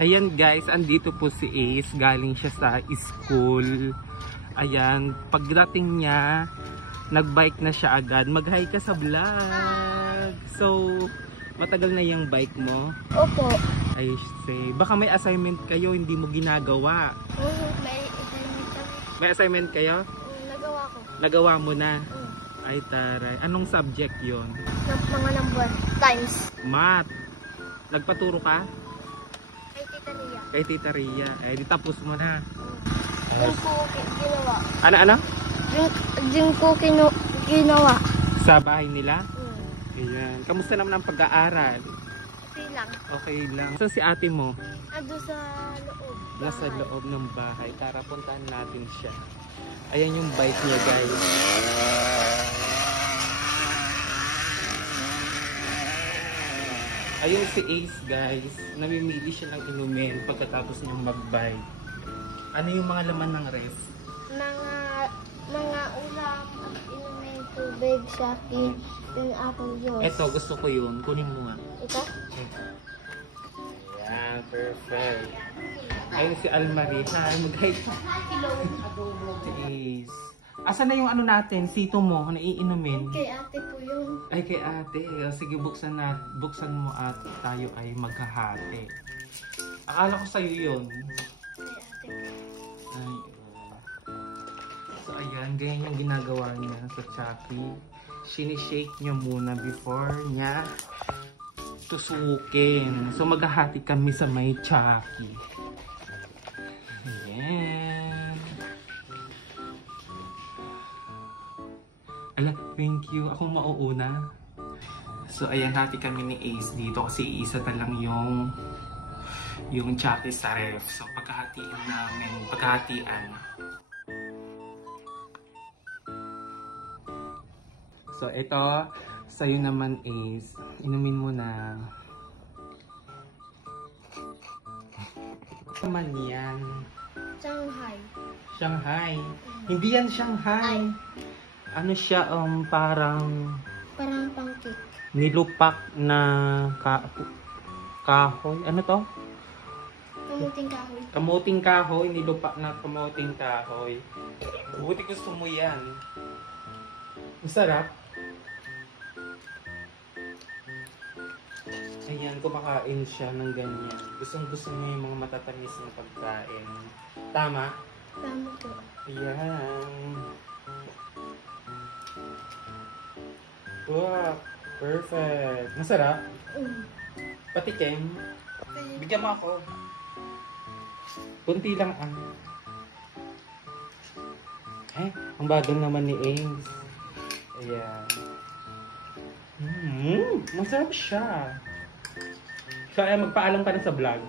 Ayan guys, andito po si Ace. Galing siya sa school. Ayan, pagdating niya, nagbike na siya agad. Mag-hi ka sa vlog. So, matagal na yung bike mo? Opo. Ay, say, baka may assignment kayo, hindi mo ginagawa. May assignment kami. May assignment kayo? Nagawa ko. Nagawa mo na? Ay, taray. Anong subject yon? Mga number. Times. Math. Nagpaturo ka? Kay Tita Ria. Kay Tita Ria. Ay, di tapos mo na. Yung ko ginawa. Ano? Yung ko ginawa. Sa bahay nila? Ayan. Kamusta naman ang pag-aaral? Okay lang. Okay lang. So, si ate mo? Ando sa loob. Nasa loob ng bahay. Tara, puntahan natin siya. Ayan yung bike niya, guys. Ayun si Ace, guys. Namimili siya ng inumin pagkatapos niyang mag-bike. Ano yung mga laman ng ref? Mga ulam at inumin, tubig, shopping, yung apple juice. Eto, gusto ko yun. Kunin mo nga. Ito? Ayan, perfect. Ayun si Almarie. Hi, mag-hi ka. Hello. Si Ace. Asan na yung ano natin? Sito mo, na iinumin? Kay ate po yun. Ay, kay ate. O, sige, buksan mo at tayo ay maghahati. Akala ko sa'yo yun. Kay ate po. Ay, so, ayan. Ganyan yung ginagawa niya sa Chucky. Sinishake niya muna before niya tusukin. So, maghahati kami sa may Chucky. Ayan. Ala, thank you. Ako mauuna. So, ayan, hati kami ni Ace dito kasi isa na lang yung Chucky sa ref. So, pagkahatian. So, ito, sa'yo naman, Ace. Inumin mo na. Naman yan. Shanghai. Shanghai. Hindi yan Shanghai. Ano siya, parang pancake. nilupak na kahoy. Ano to? Kamuting kahoy. Kamuting kahoy. Nilupak na kamuting kahoy. Buti gusto mo yan. Masarap. Ayan, kumakain siya ng ganyan. Gustong-gusto niya yung mga matatamis na pagkain. Tama? Tama po. Ayan. Wow, perfect. Masarap. Patikim. Bigyan mo ako. Kunti lang ang. Ang bagal naman ni Ace. Ayan. Masarap siya. So, magpaalam ka na sa vlog.